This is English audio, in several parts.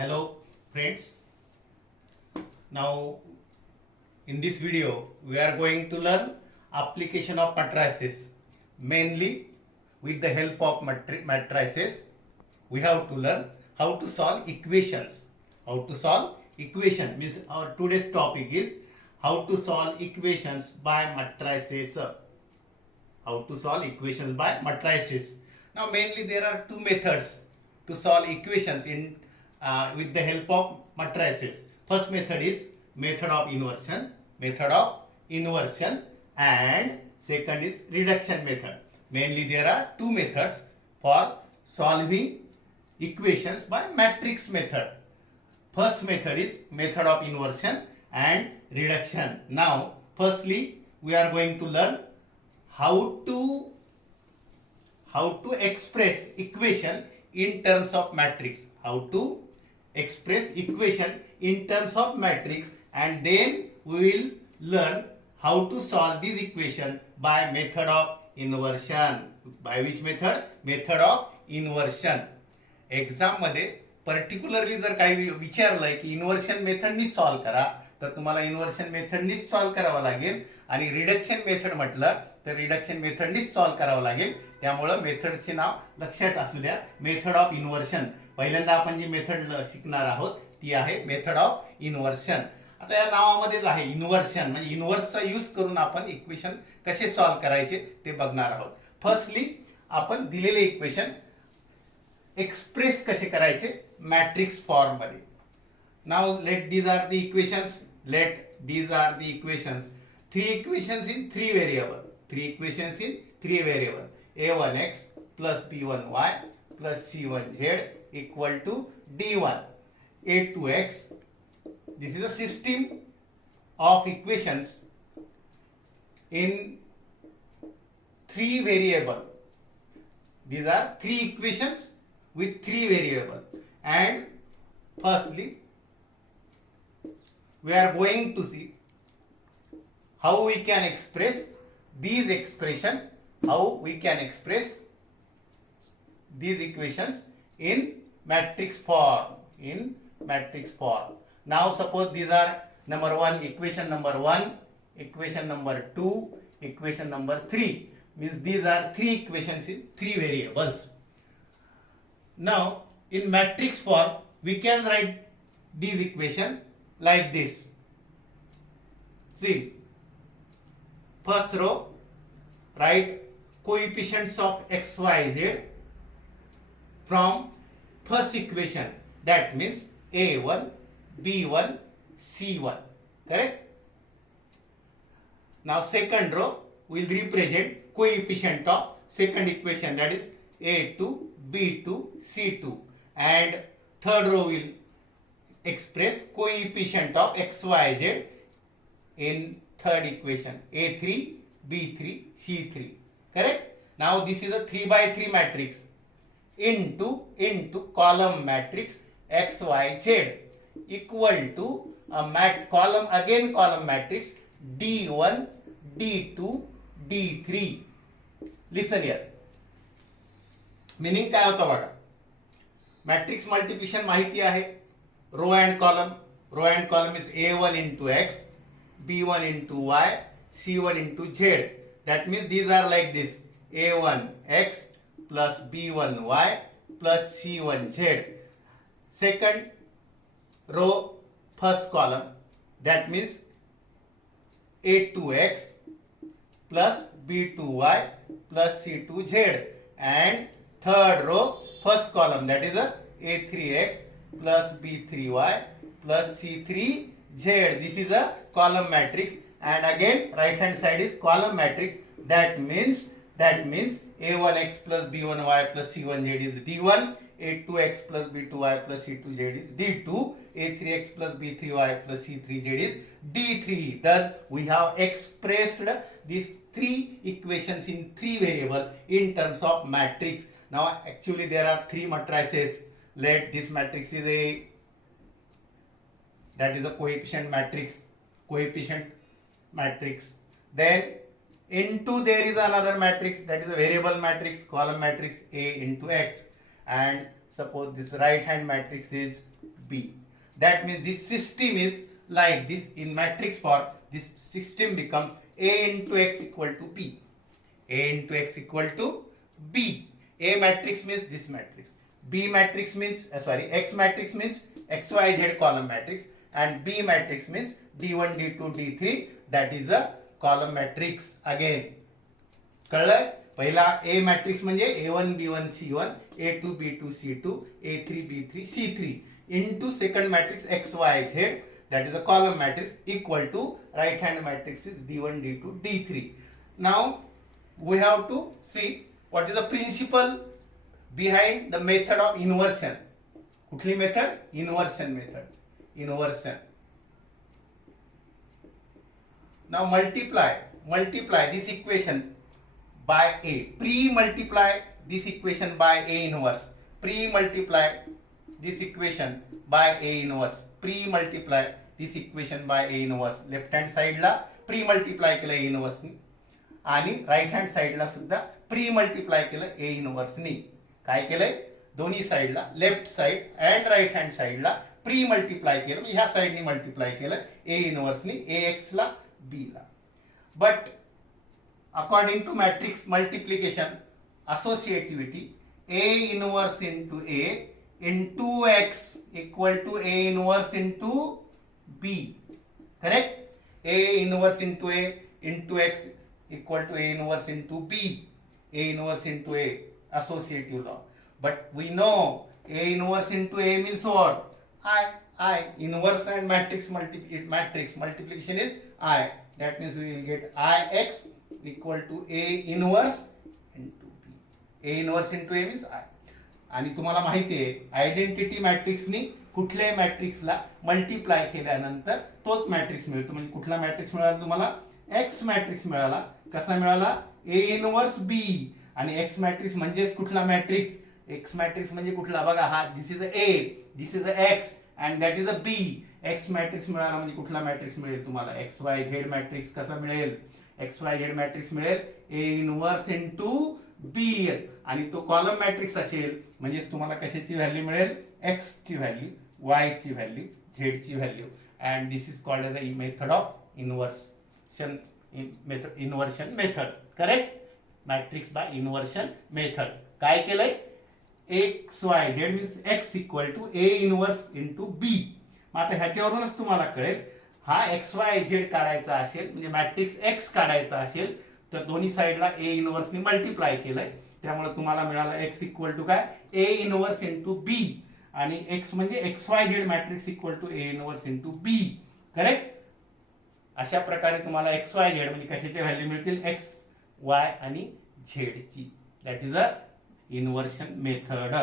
Hello friends. Now in this video we are going to learn application of matrices. Mainly with the help of matrices we have to learn how to solve equations. How to solve equation means our today's topic is how to solve equations by matrices. How to solve equations by matrices. Now mainly there are two methods to solve equations in with the help of matrices. First method is method of inversion, and second is reduction method. Mainly there are two methods for solving equations by matrix method. First method is method of inversion and reduction. Now firstly we are going to learn how to express equation in terms of matrix. How to express equation in terms of matrix, and then we will learn how to solve this equation by method of inversion. By which method? Method of inversion. Exam मध्ये particularly जर काही विचारलंय की inversion मेथडनी solve करा तर तुम्हाला inversion मेथडनीच solve करावं लागेल, आणि रिडक्शन मेथड म्हटलं तर रिडक्शन मेथडनीच सॉल्व्ह करावं लागेल. त्यामुळं मेथडचे नाव लक्षात असू द्या, मेथड ऑफ इन्व्हर्शन. पहिल्यांदा आपण जी मेथड शिकणार आहोत ती आहे मेथड ऑफ इन्व्हर्शन. आता या नावामध्येच आहे इन्व्हर्शन, म्हणजे इन्व्हर्सचा यूज करून आपण इक्वेशन कसे सॉल्व्ह करायचे ते बघणार आहोत. फर्स्टली आपण दिलेले इक्वेशन एक्सप्रेस कसे करायचे मॅट्रिक्स फॉर्म मध्ये. Now let these are the equations. Three equations in three variable. A1x plus b1y plus c1z equal to d1. A2x. This is a system of equations in three variable. These are three equations with three variable, and firstly we are going to see how we can express these equations in matrix form. Now suppose these are number 1 equation number 1, equation number 2, equation number 3, means these are three equations in three variables. Now in matrix form we can write this equation like this. See, first row write coefficients of x, y, z from first equation, that means a1, b1, c1, correct? Now second row will represent coefficient of second equation, that is a2, b2, c2, and third row will express coefficient of x, y, z in third equation, a3, b3, c3, correct? Now this is a 3 by 3 matrix into column matrix x, y, z equal to a column matrix d1, d2, d3. Listen here. Meaning काय होतं बघा. Matrix multiplication माहिती आहे. Row and column is a1 into x, b1 into y, c1 into z. That means these are like this: a1 x plus b1 y plus c1 z. Second row first column, that means a2 x plus b2 y plus c2 z, and third row first column, that is a a3x plus b3y plus c3z. This is a column matrix, and again right hand side is column matrix. That means a1x plus b1y plus c1z is d1, a2x plus b2y plus c2z is d2, a3x plus b3y plus c3z is d3. Thus we have expressed these three equations in three variable in terms of matrix. Now actually there are three matrices. Let this matrix is that is a coefficient matrix. Then into there is another matrix, that is a variable matrix, column matrix a into x, and suppose this right hand matrix is B. That means this system is like this in matrix form. This system becomes A into X equal to B. A into X equal to B. A matrix means this matrix. B matrix means X matrix means XYZ column matrix, and B matrix means D1 D2 D3, that is a column matrix again. कळलं? पहिला A matrix म्हणजे A1 B1 C1, A2 B2 C2, A3 B3 C3 into second matrix XYZ, that is a column matrix, equal to right hand matrix is D1 D2 D3. Now we have to see what is the principle behind the method of inversion. कुठली method? Inversion method. Inversion. Now multiply this equation by A. Pre-multiply this equation by A inverse. Pre-multiply this equation by A inverse. Pre-multiply this equation by A inverse. Left hand side La pre-multiply केलं A inverse नी, आणि right hand साइडला सुद्धा pre-multiply केलं A inverse नी. काय केलंय? दोन्ही साइडला left side and right hand साइडला pre-multiply केलं, म्हणजे ह्या साइडनी मल्टिप्लाय केलं A inverse नी AX ला B ला. But according to matrix multiplication associativity, A inverse into A into X equal to A inverse into B. Correct? A inverse into A into X equal to A inverse into B. A inverse into A, associative law. But we know A inverse into A means what? I. Inverse and matrix multiplication is I. That means we will get Ix equal to A inverse into B. A inverse into A means I. आणि तुम्हाला माहिती आहे identity मॅट्रिक्सनी कुठल्याही मॅट्रिक्सला multiply केल्यानंतर तोच matrix मिळतो. म्हणजे कुठला मॅट्रिक्स मिळाला तुम्हाला? एक्स मॅट्रिक्स मिळाला. कसा मिळाला? A inverse B. आणि एक्स मॅट्रिक्स म्हणजेच कुठला मॅट्रिक्स? एक्स मॅट्रिक्स म्हणजे कुठला? बघा, हा this is a A, this is a X and that is a B. X matrix मिळाला म्हणजे कुठला मॅट्रिक्स मिळेल तुम्हाला? एक्स वाय झेड मॅट्रिक्स कसा मिळेल? एक्स वाय झेड मॅट्रिक्स मिळेल ए इनवर्स इनटू बी. आणि तो कॉलम मॅट्रिक्स असेल म्हणजे तुम्हाला कशाची व्हॅल्यू मिळेल? एक्स ची व्हॅल्यू, वाय ची व्हॅल्यू, झेड ची value. And this is called as a method of inversion method. Correct? Matrix by inversion method. काय केलंय? X Y Z means X equal to A inverse into B. मग आता ह्याच्यावरूनच तुम्हाला कळेल, हा एक्स वाय झेड काढायचा असेल म्हणजे मॅट्रिक्स एक्स काढायचा असेल तर दोन्ही साईडला ए इनवर्सनी मल्टिप्लाय केलंय. त्यामुळे तुम्हाला मिळालं एक्स इक्वल टू काय? A inverse into B. आणि एक्स म्हणजे X Y Z matrix equal to A inverse into B. Correct? अशा प्रकारे तुम्हाला एक्स वाय झेड म्हणजे कशाच्या व्हॅल्यू मिळतील? एक्स वाय आणि झेडची. That is a inversion method.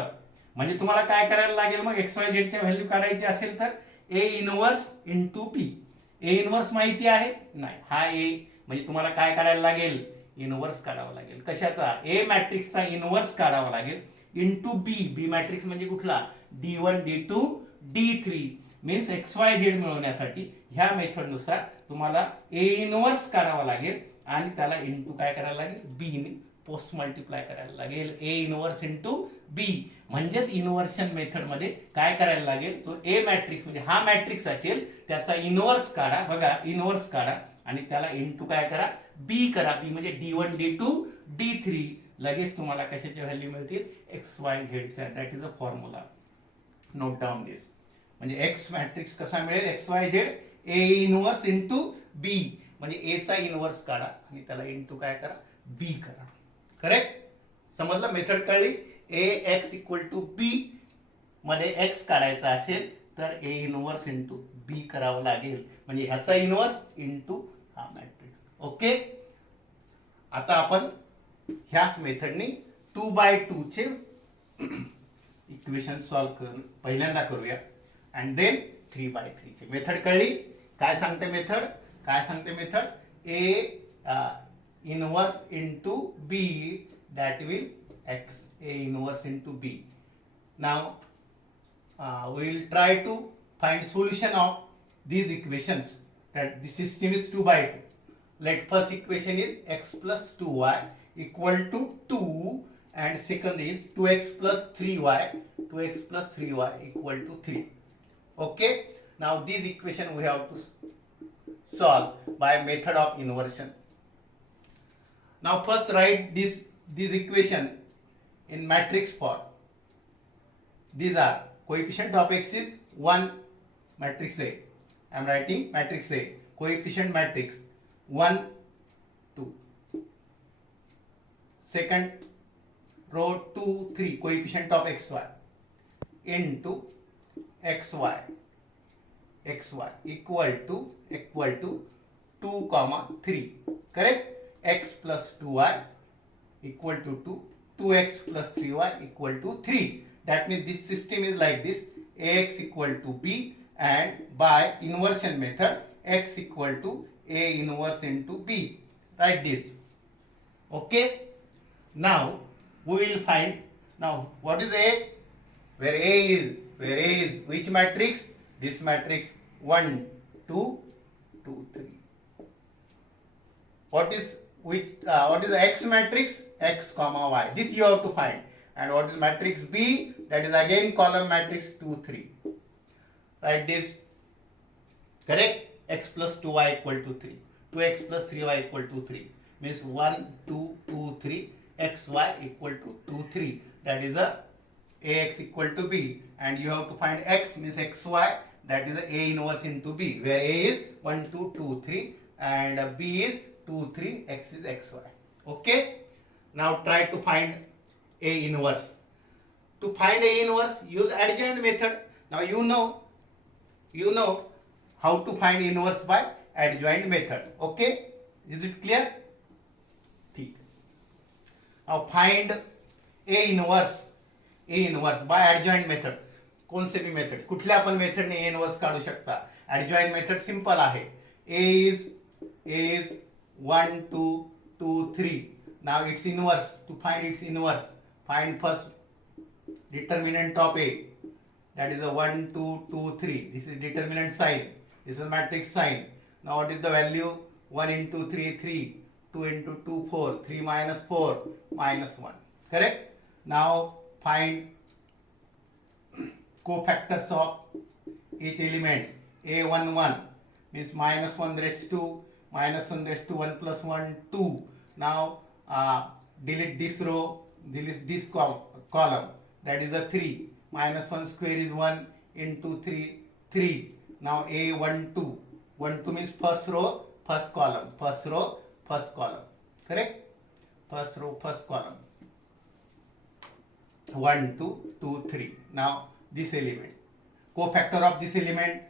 म्हणजे तुम्हाला काय करायला लागेल मग? एक्स वाय झेडच्या व्हॅल्यू काढायची असेल तर A inverse into B. A inverse माहिती आहे? नाही. हा ए म्हणजे तुम्हाला काय काढायला लागेल? इनवर्स काढावा लागेल. कशाचा? ए मॅट्रिक्सचा इनवर्स काढावा लागेल इंटू बी. बी मॅट्रिक्स म्हणजे कुठला? D1 D2 D3. Means x Y Z मिळवण्यासाठी ह्या मेथडनुसार तुम्हाला ए इनवर्स काढावा लागेल आणि त्याला इंटू काय करायला लागेल? बी ने पोस्ट मल्टिप्लाय करायला लागेल. A inverse into B. म्हणजेच इन्व्हर्शन मेथड मध्ये काय करायला लागेल? तो ए मॅट्रिक्स म्हणजे हा मॅट्रिक्स असेल त्याचा इनवर्स काढा. बघा, इनवर्स काढा आणि त्याला इंटू काय करा? बी करा. बी म्हणजे D1 D2 D3. लगेच तुम्हाला कशाच्या व्हॅल्यू मिळतील? एक्स वाय झेडच्या. That is a formula. Note down this. म्हणजे एक्स मॅट्रिक्स कसा मिळेल? X Y Z A inverse into B. म्हणजे ए चा इनवर्स काढा आणि त्याला इंटू काय करा? बी करा. करेक्ट? समजलं? मेथड कळली? ए एक्स इक्वल टू बी मध्ये एक्स काढायचा असेल तर ए इनवर्स इंटू बी करावं लागेल. म्हणजे ह्याचा इनवर्स इंटू हा मॅट्रिक्स. ओके? आता आपण ह्याच मेथडनी 2x2 चे इक्वेशन सॉल्व्ह पहिल्यांदा करूया अँड देन 3x3 चे. मेथड कळली? काय सांगते मेथड? काय सांगते method? A inverse into B that will x a inverse into b. Now we will try to find solution of these equations. That the system is 2x2. Let first equation is x plus 2y equal to 2 and second is 2x plus 3y equal to 3. Okay. Now this equation we have to solve by method of inversion. Now first write this equation in matrix form. These are coefficient of x is 1, matrix A. I am writing matrix A. Coefficient matrix 1, 2. Second row 2, 3. Coefficient of xy into xy equal to 2 comma 3. Correct? X plus 2y equal to 2. 2x plus 3y equal to 3. That means this system is like this. Ax equal to b, and by inversion method x equal to a inverse into b. Write this. Okay. Now we will find, now what is A? Where A is which matrix? This matrix 1, 2, 2, 3. What is the X matrix? X comma Y. This you have to find. And what is matrix B? That is again column matrix 2, 3. Write this. Correct? X plus 2y equal to 3. 2x plus 3y equal to 3. Means 1, 2, 2, 3. xy equal to 2, 3. That is a Ax equal to B. And you have to find x, means xy. That is a inverse into B. Where A is 1, 2, 2, 3. And B is 2, 3. X is xy. Okay. Now try to find A inverse. To find A inverse, use adjoint method. Now you know how to find inverse by adjoint method. Okay. Is it clear? ठीक. Now find A inverse by adjoint method. कौन से भी method, कुठल्या पण मेथडने A inverse काढू शकता. adjoint method simple आहे. A is 1, 2, 2, 3. Now its inverse. To find its inverse, find first determinant of A. That is a 1, 2, 2, 3. This is determinant sign. This is matrix sign. Now what is the value? 1 into 3, 3. 2 into 2, 4. 3 minus 4, minus 1. Correct? Now find cofactors of each element. A11 means minus 1 raised to 1 plus 1, 2. Now delete this row, delete this column. That is a 3. Minus 1 square is 1 into 3, 3. Now A12. 1, 2 means first row, first column. First row, first column. Correct? First row, first column. 1, 2, 2, 3. Now this element. Cofactor of this element,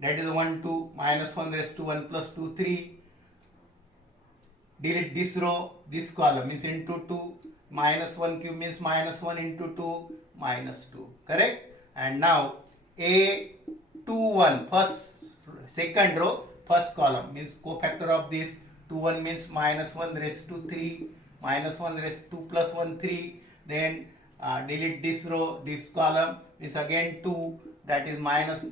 that is 1, 2, minus 1 raised to 1 plus 2, 3. Delete this row, this column means into 2. Minus 1 cube means minus 1 into 2, minus 2. Correct? And now A21, second row, first column means cofactor of this. 2, 1 means minus 1 raised to 3, minus 1 raised to 2 plus 1, 3. Then delete this row, this column means again 2, that is minus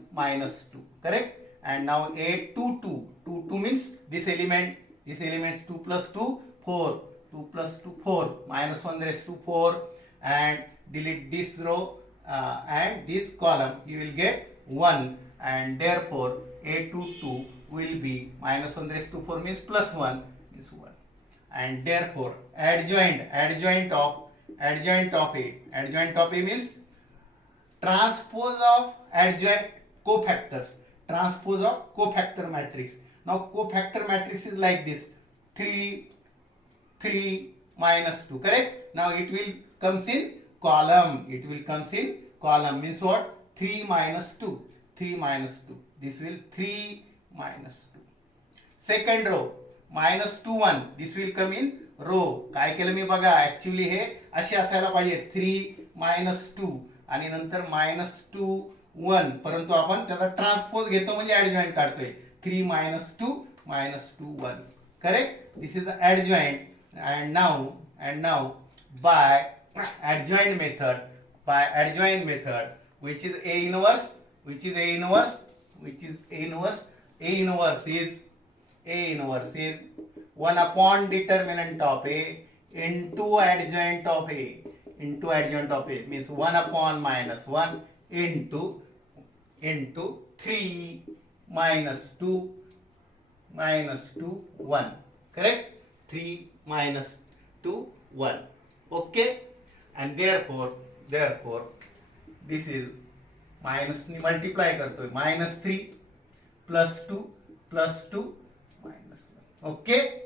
2. Correct? And now A22, 2 means this element is 2 plus 2, 4. 2 plus 2, 4. Minus 1 raised to 4. And delete this row and this column. You will get 1. And therefore, A22 will be minus 1 raised to 4 means plus 1 is 1. And therefore, adjoint of A means transpose of adjoint cofactors. Transpose of cofactor matrix. Now cofactor matrix is like this. 3, 3, minus 2. Correct? Now it will comes in column. Means what? 3 minus 2. 3 minus 2. This will 3 minus 2. Second row. minus 2, 1. This will come in row. काय केलं मी बघा, actually हे असे असायला पाहिजे. 3 minus 2 आणि नंतर minus 2, 1. परंतु आपण त्याला ट्रान्सपोज घेतो म्हणजे ऍडजॉइंट काढतोय. 3 minus 2, 1. Correct? This is the adjoint. And now by adjoint method, which is A inverse, A inverse is 1 upon determinant of A into adjoint of A. Means 1 upon minus 1 into into 3 minus 2 minus 2 1. Correct? 3 minus 2 1. Okay, and therefore this is minus ni multiply करतोय minus 3 plus 2 minus 1. Okay,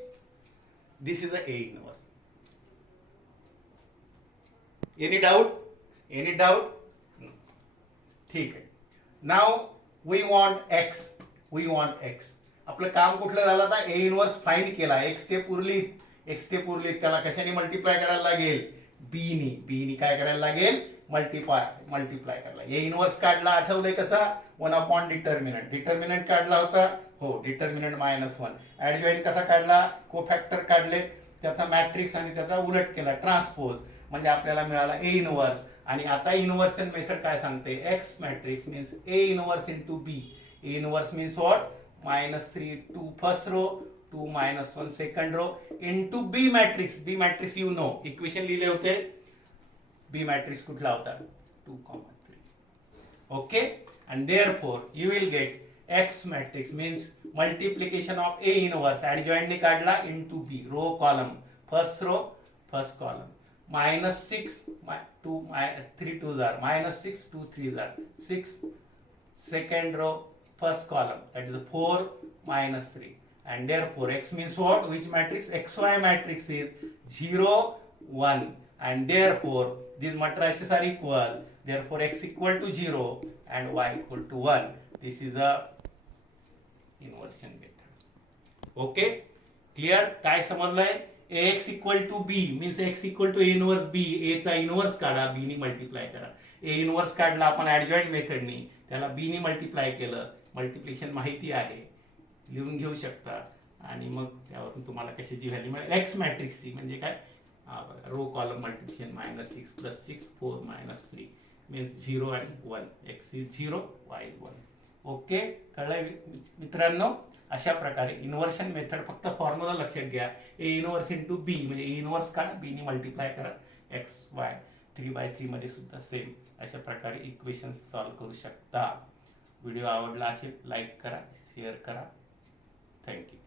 this is a inverse. Any doubt? Any doubt? No. ठीक आहे. Now we want x. आपलं काम कुठलं झालं आता? A inverse find केला. एक स्टेप उरली त्याला कशाने मल्टिप्लाय करायला लागेल? बी नी काय करायला लागेल? मल्टिप्लाय करायला. ए इनवर्स काढला, आठवलंय कसा? 1 डिटर्मिनंट काढला होता. हो, डिटर्मिनंट -1. ऍडजॉइंट कसा काढला? कोफॅक्टर काढले, त्याचा मॅट्रिक्स आणि त्याचा उलट केला, ट्रान्सपोज, म्हणजे आपल्याला मिळाला ए इनवर्स. आणि आता इन्व्हर्सन मेथड काय सांगते? X matrix means A inverse into B. A inverse means what? -3 2 first row, 2 -1 second row into B matrix. B matrix you know, equation लिहिले होते. बी मॅट्रिक्स कुठला होता? 2, 3. Okay, and therefore you will get X matrix means multiplication of A inverse, ऍडजॉइंटने काढला, into B, row column, first row first column, -6 2 3 2 are -6 2 3 are 6, second row first column, that is 4 -3, and therefore x means what? Which matrix? XY matrix is 0 1, and therefore these matrices are equal, therefore x equal to 0 and y equal to 1. This is a inversion method. Okay, clear? काय समजलंय? ax equal to b means x equal to a inverse b. a चा inverse काढा, b नी multiply करा. a inverse काढला आपण adjoint मेथडनी, त्याला b नी multiply केलं. Multiplication माहिती आहे, लिहून घेऊ शकता, आणि मग त्यावरून तुम्हाला कशाची व्हॅल्यू मिळेल? एक्स मॅट्रिक्सची. म्हणजे काय? Row column multiplication -6 + 6 4 -3 means 0 and 1. x is 0 y is 1. Okay, कळलंय मित्रांनो? अशा प्रकारे इन्व्हर्शन मेथड, फक्त फॉर्म्युला लक्षात घ्या. ए इनवर्स इंटू बी म्हणजे ए इनवर्स काढा, बी नी मल्टिप्लाय करा. एक्स वाय 3/3 मध्ये सुद्धा सेम अशा प्रकारे इक्वेशन सॉल्व्ह करू शकता. व्हिडिओ आवडला असेल लाईक करा, शेअर करा. थँक्यू.